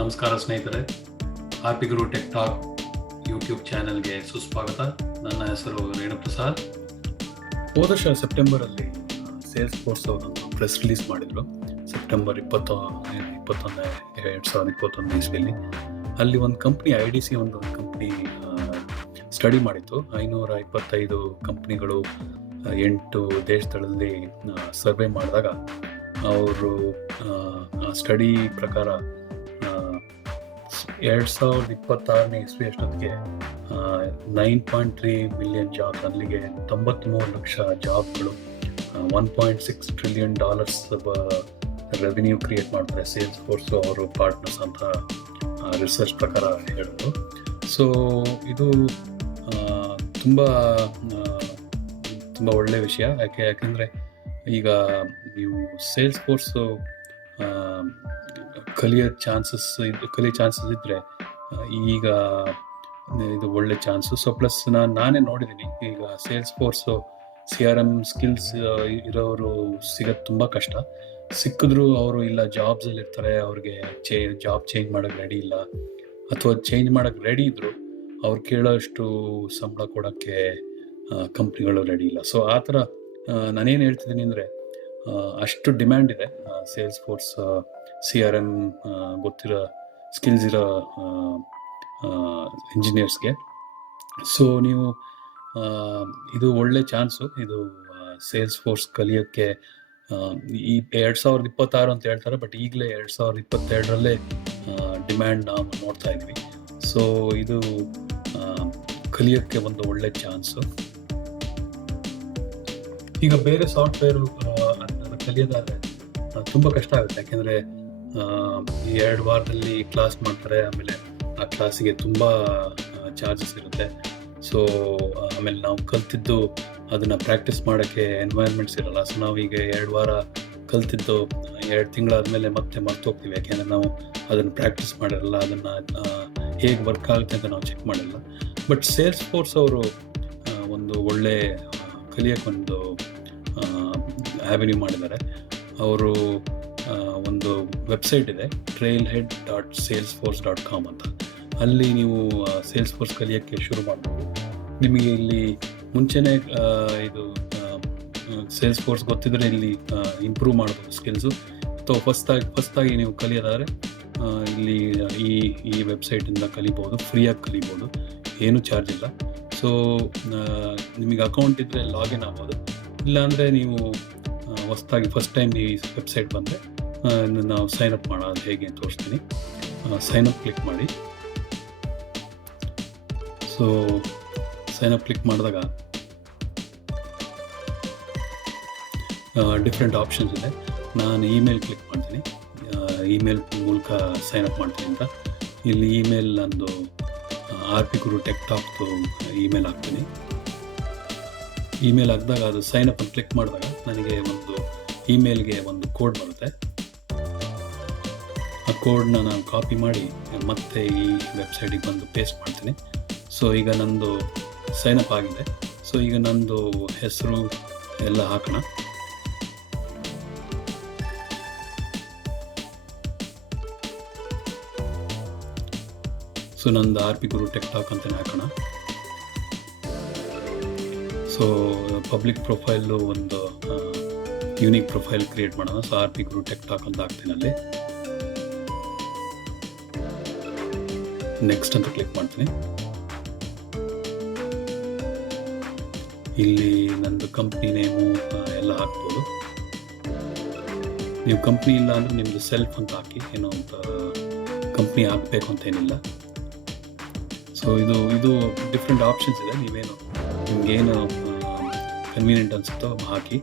ನಮಸ್ಕಾರ ಸ್ನೇಹಿತರೆ, ಹ್ಯಾಪಿ ಗುರು tech talk YouTube ಚಾನೆಲ್ಗೆ ಸುಸ್ವಾಗತ. ನನ್ನ ಹೆಸರು ರೇಣುಪ್ರಸಾದ್. ಹೋದ ವರ್ಷ ಸೆಪ್ಟೆಂಬರಲ್ಲಿ ಸೇಲ್ಸ್ ಫೋರ್ಸ್ ಅವರೊಂದು ಪ್ರೆಸ್ ರಿಲೀಸ್ ಮಾಡಿದರು. ಸೆಪ್ಟೆಂಬರ್ 21, 2021 ಇಸ್ವಿಯಲ್ಲಿ ಅಲ್ಲಿ ಒಂದು ಕಂಪ್ನಿ IDC ಒಂದು ಕಂಪ್ನಿ ಸ್ಟಡಿ ಮಾಡಿತ್ತು. 525 ಕಂಪ್ನಿಗಳು 8 ದೇಶಗಳಲ್ಲಿ ಸರ್ವೆ ಮಾಡಿದಾಗ ಅವರು ಸ್ಟಡಿ ಪ್ರಕಾರ 2026 ಇಸ್ವಿ ಅಷ್ಟೊತ್ತಿಗೆ 9.3 ಮಿಲಿಯನ್ ಜಾಬ್ಸ್, ಅಲ್ಲಿಗೆ 93 ಲಕ್ಷ ಜಾಬ್ಗಳು, $1.6 ಟ್ರಿಲಿಯನ್ ರೆವಿನ್ಯೂ ಕ್ರಿಯೇಟ್ ಮಾಡ್ತಾರೆ ಸೇಲ್ಸ್ ಫೋರ್ಸ್ ಅವರು ಪಾರ್ಟ್ನರ್ಸ್ ಅಂತ ರಿಸರ್ಚ್ ಪ್ರಕಾರ ಹೇಳಿದ್ರು. ಸೊ ಇದು ತುಂಬ ಒಳ್ಳೆಯ ವಿಷಯ. ಯಾಕೆಂದರೆ ಈಗ ನೀವು ಸೇಲ್ಸ್ ಫೋರ್ಸು ಕಲಿಯೋ ಚಾನ್ಸಸ್ ಇದ್ದರೆ ಈಗ ಇದು ಒಳ್ಳೆ ಚಾನ್ಸು. ಸೊ ಪ್ಲಸ್ ನಾನೇ ನೋಡಿದ್ದೀನಿ, ಈಗ ಸೇಲ್ಸ್ ಫೋರ್ಸು CRM ಸ್ಕಿಲ್ಸ್ ಇರೋರು ಸಿಗೋದು ತುಂಬ ಕಷ್ಟ. ಸಿಕ್ಕಿದ್ರು ಅವರು ಇಲ್ಲ ಜಾಬ್ಸಲ್ಲಿ ಇರ್ತಾರೆ, ಅವ್ರಿಗೆ ಜಾಬ್ ಚೇಂಜ್ ಮಾಡೋಕ್ಕೆ ರೆಡಿ ಇಲ್ಲ, ಅಥವಾ ಚೇಂಜ್ ಮಾಡೋಕ್ಕೆ ರೆಡಿ ಇದ್ದರು ಅವ್ರು ಕೇಳೋಷ್ಟು ಸಂಬಳ ಕೊಡೋಕ್ಕೆ ಕಂಪ್ನಿಗಳು ರೆಡಿ ಇಲ್ಲ. ಸೊ ಆ ಥರ ನಾನೇನು ಹೇಳ್ತಿದ್ದೀನಿ ಅಂದರೆ, ಅಷ್ಟು ಡಿಮ್ಯಾಂಡ್ ಇದೆ ಸೇಲ್ಸ್ ಫೋರ್ಸ್ CRM ಗೊತ್ತಿರೋ ಸ್ಕಿಲ್ಸ್ ಇರೋ ಇಂಜಿನಿಯರ್ಸ್ಗೆ. ಸೊ ನೀವು ಇದು ಒಳ್ಳೆ ಚಾನ್ಸು. ಇದು ಸೇಲ್ಸ್ ಫೋರ್ಸ್ ಕಲಿಯೋಕ್ಕೆ ಈ 2026 ಅಂತ ಹೇಳ್ತಾರೆ, ಬಟ್ ಈಗಲೇ 2022ರಲ್ಲೇ ಡಿಮ್ಯಾಂಡ್ ನಾವು ನೋಡ್ತಾ ಇದ್ವಿ. ಸೊ ಇದು ಕಲಿಯೋಕ್ಕೆ ಒಂದು ಒಳ್ಳೆ ಚಾನ್ಸು. ಈಗ ಬೇರೆ ಸಾಫ್ಟ್ವೇರು ಕಲಿಯೋದಾದರೆ ತುಂಬ ಕಷ್ಟ ಆಗುತ್ತೆ. ಯಾಕೆಂದರೆ 2 ವಾರದಲ್ಲಿ ಕ್ಲಾಸ್ ಮಾಡ್ತಾರೆ, ಆಮೇಲೆ ಆ ಕ್ಲಾಸಿಗೆ ತುಂಬ ಚಾರ್ಜಸ್ ಇರುತ್ತೆ. ಸೊ ಆಮೇಲೆ ನಾವು ಕಲ್ತಿದ್ದು ಅದನ್ನು ಪ್ರಾಕ್ಟೀಸ್ ಮಾಡೋಕ್ಕೆ ಎನ್ವೈರ್ಮೆಂಟ್ಸ್ ಇರಲ್ಲ. ಸೊ ನಾವು ಈಗ 2 ವಾರ ಕಲ್ತಿದ್ದು 2 ತಿಂಗಳಾದಮೇಲೆ ಮತ್ತೆ ಮರ್ತೋಗ್ತೀವಿ, ಯಾಕೆಂದರೆ ನಾವು ಅದನ್ನು ಪ್ರಾಕ್ಟೀಸ್ ಮಾಡಿರಲ್ಲ, ಅದನ್ನು ಹೇಗೆ ವರ್ಕ್ ಆಗುತ್ತೆ ಅಂತ ನಾವು ಚೆಕ್ ಮಾಡಿರಲ್ಲ. ಬಟ್ ಸೇಲ್ಸ್ ಫೋರ್ಸ್ ಅವರು ಒಂದು ಒಳ್ಳೆ ಕಲಿಯೋಕ್ಕೊಂದು ಆ್ಯವೆನ್ಯೂ ಮಾಡಿದ್ದಾರೆ. ಅವರು ಒಂದು ವೆಬ್ಸೈಟ್ ಇದೆ, trailhead.salesforce.com ಅಂತ. ಅಲ್ಲಿ ನೀವು ಸೇಲ್ಸ್ ಫೋರ್ಸ್ ಕಲಿಯೋಕ್ಕೆ ಶುರು ಮಾಡ್ಬೋದು. ನಿಮಗೆ ಇಲ್ಲಿ ಮುಂಚೆನೇ ಇದು ಸೇಲ್ಸ್ ಫೋರ್ಸ್ ಗೊತ್ತಿದ್ರೆ ಇಲ್ಲಿ ಇಂಪ್ರೂವ್ ಮಾಡ್ಬೋದು ಸ್ಕಿಲ್ಸು, ಅಥವಾ ಫಸ್ಟಾಗಿ ನೀವು ಕಲಿಯೋದಾದರೆ ಇಲ್ಲಿ ಈ ವೆಬ್ಸೈಟಿಂದ ಕಲಿಬೋದು, ಫ್ರೀಯಾಗಿ ಕಲಿಬೋದು, ಏನೂ ಚಾರ್ಜ್ ಇಲ್ಲ. ಸೊ ನಿಮಗೆ ಅಕೌಂಟ್ ಇದ್ದರೆ ಲಾಗಿನ್ ಆಗ್ಬೋದು. ಇಲ್ಲಾಂದರೆ ನೀವು ಹೊಸ್ದಾಗಿ ಫಸ್ಟ್ ಟೈಮ್ ಈ ವೆಬ್ಸೈಟ್ ಬಂದರೆ ನಾವು ಸೈನಪ್ ಮಾಡೋದು ಹೇಗೆ ಅಂತ ತೋರಿಸ್ತೀನಿ. ಸೈನಪ್ ಕ್ಲಿಕ್ ಮಾಡಿ. ಸೊ ಸೈನಪ್ ಕ್ಲಿಕ್ ಮಾಡಿದಾಗ ಡಿಫ್ರೆಂಟ್ ಆಪ್ಷನ್ಸ್ ಇದೆ. ನಾನು ಇಮೇಲ್ ಕ್ಲಿಕ್ ಮಾಡ್ತೀನಿ, ಇಮೇಲ್ ಮೂಲಕ ಸೈನಪ್ ಮಾಡ್ತೀನಿ ಅಂತ. ಇಲ್ಲಿ ಇಮೇಲ್ ನಂದು RP ಗುರು ಟೆಕ್ ಟಾಕ್ದು ಇಮೇಲ್ ಹಾಕ್ತೀನಿ. ಇಮೇಲ್ ಹಾಕಿದಾಗ ಅದು ಸೈನಪ್ ಅಂತ ಕ್ಲಿಕ್ ಮಾಡಿದಾಗ ನನಗೆ ಒಂದು ಇಮೇಲ್ಗೆ ಒಂದು ಕೋಡ್ ಬರುತ್ತೆ. ಆ ಕೋಡ್ನ ನಾನು ಕಾಪಿ ಮಾಡಿ ಮತ್ತೆ ಈ ವೆಬ್ಸೈಟಿಗೆ ಬಂದು ಪೇಸ್ಟ್ ಮಾಡ್ತೀನಿ. ಸೊ ಈಗ ನಂದು ಸೈನಪ್ ಆಗಿದೆ. ಸೊ ಈಗ ನಂದು ಹೆಸರು ಎಲ್ಲ ಹಾಕೋಣ. ಸೊ ನಂದು RP ಗುರು ಟೆಕ್ ಟಾಕ್ ಅಂತಲೇ ಹಾಕೋಣ. ಸೊ ಪಬ್ಲಿಕ್ ಪ್ರೊಫೈಲು ಒಂದು ಯೂನಿಕ್ ಪ್ರೊಫೈಲ್ ಕ್ರಿಯೇಟ್ ಮಾಡೋಣ. ಸೊ RP ಗುರು ಟೆಕ್ ಟಾಕ್ ಅಂತ ಹಾಕ್ತೀನಿ. ಅಲ್ಲಿ ನೆಕ್ಸ್ಟ್ ಅಂತ ಕ್ಲಿಕ್ ಮಾಡ್ತೀನಿ. ಇಲ್ಲಿ ನಂದು ಕಂಪ್ನಿ ನೇಮು ಎಲ್ಲ ಹಾಕ್ಬೋದು. ನೀವು ಕಂಪ್ನಿ ಇಲ್ಲ ಅಂದರೆ ನಿಮ್ಮದು ಸೆಲ್ಫ್ ಅಂತ ಹಾಕಿ, ಏನೋ ಅಂತ ಕಂಪ್ನಿ ಹಾಕಬೇಕು ಅಂತ ಏನಿಲ್ಲ. ಸೊ ಇದು ಡಿಫ್ರೆಂಟ್ ಆಪ್ಷನ್ಸ್ ಇದೆ. ನೀವೇನು ನಿಮಗೇನು ಕನ್ವೀನಿಯೆಂಟ್ ಅನಿಸುತ್ತೋ ಹಾಕಿ.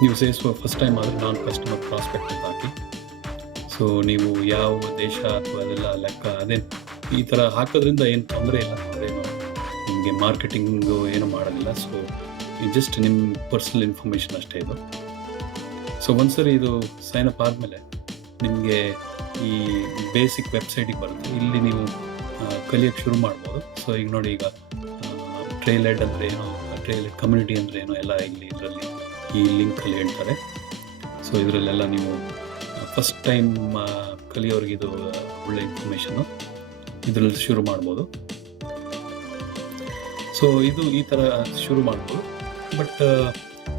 ನೀವು ಸೇಲ್ಸ್ ಫಸ್ಟ್ ಟೈಮ್ ಆದರೆ ನಾನ್ ಕಸ್ಟಮರ್ ಪ್ರಾಸ್ಪೆಕ್ಟ್ ಅಂತ ಹಾಕಿ. ಸೊ ನೀವು ಯಾವ ದೇಶ ಅಥವಾ ಅದೆಲ್ಲ ಲೆಕ್ಕ ಅದೇನು ಈ ಥರ ಹಾಕೋದ್ರಿಂದ ಏನು ತೊಂದರೆ ಇಲ್ಲ, ಅದೇನು ನಿಮಗೆ ಮಾರ್ಕೆಟಿಂಗು ಏನೂ ಮಾಡೋದಿಲ್ಲ. ಸೊ ಜಸ್ಟ್ ನಿಮ್ಮ ಪರ್ಸ್ನಲ್ ಇನ್ಫಾರ್ಮೇಷನ್ ಅಷ್ಟೇ ಇದು. ಸೊ ಒಂದ್ಸರಿ ಇದು ಸೈನಪ್ ಆದಮೇಲೆ ನಿಮಗೆ ಈ ಬೇಸಿಕ್ ವೆಬ್ಸೈಟಿಗೆ ಬರುತ್ತೆ. ಇಲ್ಲಿ ನೀವು ಕಲಿಯೋಕ್ಕೆ ಶುರು ಮಾಡ್ಬೋದು. ಸೊ ಈಗ ನೋಡಿ, ಈಗ ಟ್ರೈಲ್ಹೆಡ್ ಅಂದರೆ ಏನೋ ಟ್ರೈಲ್ ಕಮ್ಯುನಿಟಿ ಅಂದರೆ ಏನು ಎಲ್ಲ ಇಲ್ಲಿ ಇದರಲ್ಲಿ ಈ ಲಿಂಕಲ್ಲಿ ಹೇಳ್ತಾರೆ. ಸೊ ಇದರಲ್ಲೆಲ್ಲ ನೀವು ಫಸ್ಟ್ ಟೈಮ್ ಕಲಿಯೋರಿಗೆ ಇದು ಒಳ್ಳೆ ಇನ್ಫಾರ್ಮೇಷನ್ನು, ಇದರಲ್ಲಿ ಶುರು ಮಾಡ್ಬೋದು. ಸೊ ಇದು ಈ ಥರ ಶುರು ಮಾಡ್ಬೋದು. ಬಟ್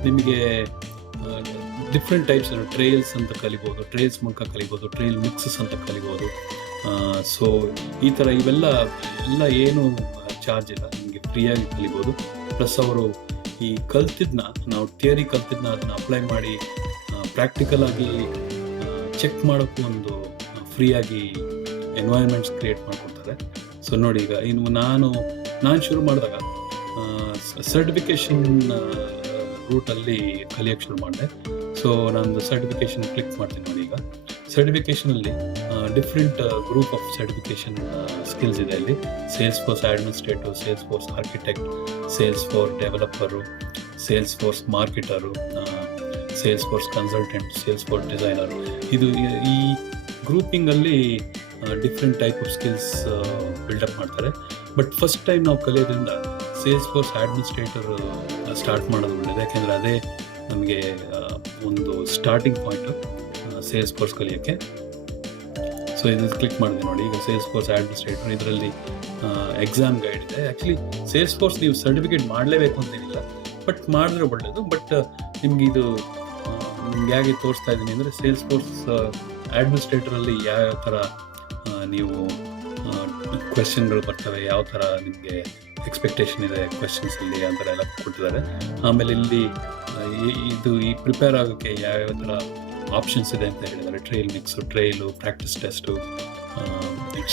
ನಿಮಗೆ ಡಿಫ್ರೆಂಟ್ ಟೈಪ್ಸ್ ಟ್ರೈಲ್ಸ್ ಅಂತ ಕಲಿಬೋದು, ಟ್ರೈಲ್ಸ್ ಮೂಲಕ ಕಲಿಬೋದು, ಟ್ರೈಲ್ ಮಿಕ್ಸಸ್ ಅಂತ ಕಲಿಬೋದು. ಸೊ ಈ ಥರ ಇವೆಲ್ಲ ಏನು ಚಾರ್ಜ್ ಇಲ್ಲ, ನಿಮಗೆ ಫ್ರೀಯಾಗಿ ಕಲಿಬೋದು. ಪ್ಲಸ್ ಅವರು ಈ ಕಲ್ತಿದ್ನ, ನಾವು ಥಿಯರಿ ಕಲ್ತಿದ್ನ ಅದನ್ನು ಅಪ್ಲೈ ಮಾಡಿ ಪ್ರಾಕ್ಟಿಕಲ್ ಆಗಿ ಚೆಕ್ ಮಾಡೋಕ್ಕೂ ಒಂದು ಫ್ರೀಯಾಗಿ ಎನ್ವೈರ್ಮೆಂಟ್ಸ್ ಕ್ರಿಯೇಟ್ ಮಾಡಿಕೊಡ್ತಾರೆ. ಸೊ ನೋಡಿ, ಈಗ ಇನ್ನು ನಾನು ಶುರು ಮಾಡಿದಾಗ ಸರ್ಟಿಫಿಕೇಷನ್ ರೂಟಲ್ಲಿ ಕಲಿಯೋಕ್ಕೆ ಶುರು ಮಾಡಿದೆ. ಸೊ ನಂದು ಸರ್ಟಿಫಿಕೇಷನ್ ಕ್ಲಿಕ್ ಮಾಡ್ತೀನಿ ನೋಡಿ. ಈಗ ಸರ್ಟಿಫಿಕೇಷನಲ್ಲಿ different group of certification skills ಇದೆ. ಇಲ್ಲಿ Salesforce administrative, Salesforce architect, Salesforce developer, Salesforce marketer, Salesforce consultant, Salesforce designer. ಇದು ಈ ಗ್ರೂಪಿಂಗಲ್ಲಿ different type of skills build up ಮಾಡ್ತಾರೆ. ಬಟ್ ಫಸ್ಟ್ ಟೈಮ್ ನಾವು ಕಲಿಯೋದ್ರಿಂದ ಸೇಲ್ಸ್ಫೋರ್ಸ್ ಅಡ್ಮಿನಿಸ್ಟ್ರೇಟರ್ ಸ್ಟಾರ್ಟ್ ಮಾಡೋದು ಒಳ್ಳೆಯದು. ಯಾಕೆಂದರೆ ಅದೇ ನಮಗೆ ಒಂದು ಸ್ಟಾರ್ಟಿಂಗ್ ಪಾಯಿಂಟು ಸೇಲ್ಸ್ಫೋರ್ಸ್ ಕಲಿಯೋಕ್ಕೆ. ಸೊ ಇದು ಕ್ಲಿಕ್ ಮಾಡಿದೆ ನೋಡಿ. ಈಗ ಸೇಲ್ಸ್ಫೋರ್ಸ್ ಅಡ್ಮಿನಿಸ್ಟ್ರೇಟರ್, ಇದರಲ್ಲಿ ಎಕ್ಸಾಮ್ ಗೈಡ್ ಇದೆ. ಆ್ಯಕ್ಚುಲಿ ಸೇಲ್ಸ್ಫೋರ್ಸ್ ನೀವು ಸರ್ಟಿಫಿಕೇಟ್ ಮಾಡಲೇಬೇಕು ಅಂತೇನಿಲ್ಲ, ಬಟ್ ಮಾಡಿದ್ರೆ ಒಳ್ಳೆಯದು. ಬಟ್ ನಿಮ್ಗೆ ಇದು ನಿಮ್ಗೆ ಹೇಗೆ ತೋರಿಸ್ತಾ ಇದ್ದೀನಿ ಅಂದರೆ, ಸೇಲ್ಸ್ಫೋರ್ಸ್ ಅಡ್ಮಿನಿಸ್ಟ್ರೇಟರಲ್ಲಿ ಯಾವ್ಯಾವ ಥರ ನೀವು ಕ್ವೆಶನ್ಗಳು ಬರ್ತವೆ, ಯಾವ ಥರ ನಿಮಗೆ ಎಕ್ಸ್ಪೆಕ್ಟೇಷನ್ ಇದೆ ಕ್ವೆಶನ್ಸಲ್ಲಿ, ಆ ಥರ ಎಲ್ಲ ಕೊಟ್ಟಿದ್ದಾರೆ. ಆಮೇಲೆ ಇಲ್ಲಿ ಈ ಪ್ರಿಪೇರ್ ಆಗೋಕ್ಕೆ ಯಾವ್ಯಾವ ಥರ ಆಪ್ಷನ್ಸ್ ಇದೆ ಅಂತ ಹೇಳಿದ್ದಾರೆ. Trial mix, trial, practice test,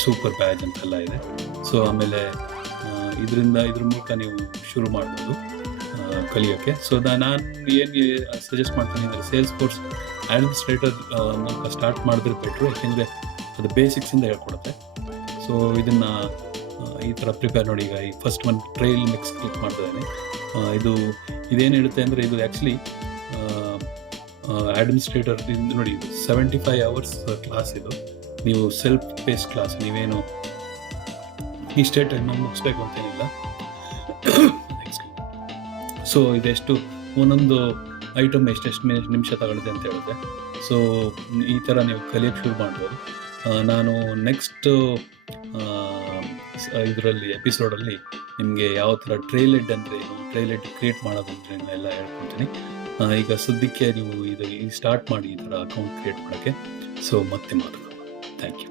super batch ಅಂತೆಲ್ಲ ಇದೆ. ಸೊ ಆಮೇಲೆ ಇದ್ರ ಮೂಲಕ ನೀವು ಶುರು ಮಾಡ್ಬೋದು ಕಲಿಯೋಕ್ಕೆ. ಸೊ ನಾನು ಏನು ಸಜೆಸ್ಟ್ ಮಾಡ್ತೀನಿ ಅಂದರೆ, ಸೇಲ್ಸ್ಫೋರ್ಸ್ ಅಡ್ಮಿನಿಸ್ಟ್ರೇಟರ್ ಮೂಲಕ ಸ್ಟಾರ್ಟ್ ಮಾಡಿದ್ರೆ ಬೆಟ್ರು. ಯಾಕೆಂದರೆ ಅದು ಬೇಸಿಕ್ಸಿಂದ ಹೇಳ್ಕೊಡುತ್ತೆ. ಸೊ ಇದನ್ನು ಈ ಥರ ಪ್ರಿಪೇರ್ ನೋಡಿ. ಈಗ ಈ ಫಸ್ಟ್ ಒಂದು ಟ್ರೈಲ್ ಮಿಕ್ಸ್ ಕ್ಲಿಕ್ ಮಾಡ್ತಿದ್ದೇನೆ. ಇದೇನು ಹೇಳುತ್ತೆ ಅಂದರೆ, ಇದು ಆ್ಯಕ್ಚುಲಿ ಅಡ್ಮಿನಿಸ್ಟ್ರೇಟರ್ ನೋಡಿ, 75 hours ಕ್ಲಾಸ್. ಇದು ನೀವು ಸೆಲ್ಫ್ ಬೇಸ್ಡ್ ಕ್ಲಾಸ್, ನೀವೇನು ಇಷ್ಟೇ ಟೈಮ್ ಮುಗಿಸ್ಬೇಕು ಅಂತೇನಿಲ್ಲ. ಸೊ ಇದೆಷ್ಟು ಒಂದೊಂದು ಐಟಮ್ ಎಷ್ಟೆಷ್ಟು ನಿಮಿಷ ತಗೊಳುತ್ತೆ ಅಂತ ಹೇಳುತ್ತೆ. ಸೊ ಈ ಥರ ನೀವು ಕಲಿಯೋಕ್ಕೆ ಶುರು ಮಾಡ್ಬೋದು. ನಾನು ನೆಕ್ಸ್ಟ್ ಇದರಲ್ಲಿ ಎಪಿಸೋಡಲ್ಲಿ ನಿಮಗೆ ಯಾವ ಥರ ಟ್ರೈಲ್ಹೆಡ್ ಅಂದರೆ ಏನು, ಟ್ರೈಲ್ಹೆಡ್ ಕ್ರಿಯೇಟ್ ಮಾಡೋದಂದ್ರೆ ಎಲ್ಲ ಹೇಳ್ಕೊಳ್ತೀನಿ. ಈಗ ಸದ್ಯಕ್ಕೆ ನೀವು ಇದು ಸ್ಟಾರ್ಟ್ ಮಾಡಿ ಈ ಥರ ಅಕೌಂಟ್ ಕ್ರಿಯೇಟ್ ಮಾಡೋಕ್ಕೆ. ಸೊ ಮತ್ತೆ ಮಾತಾಡೋಣ. Thank you.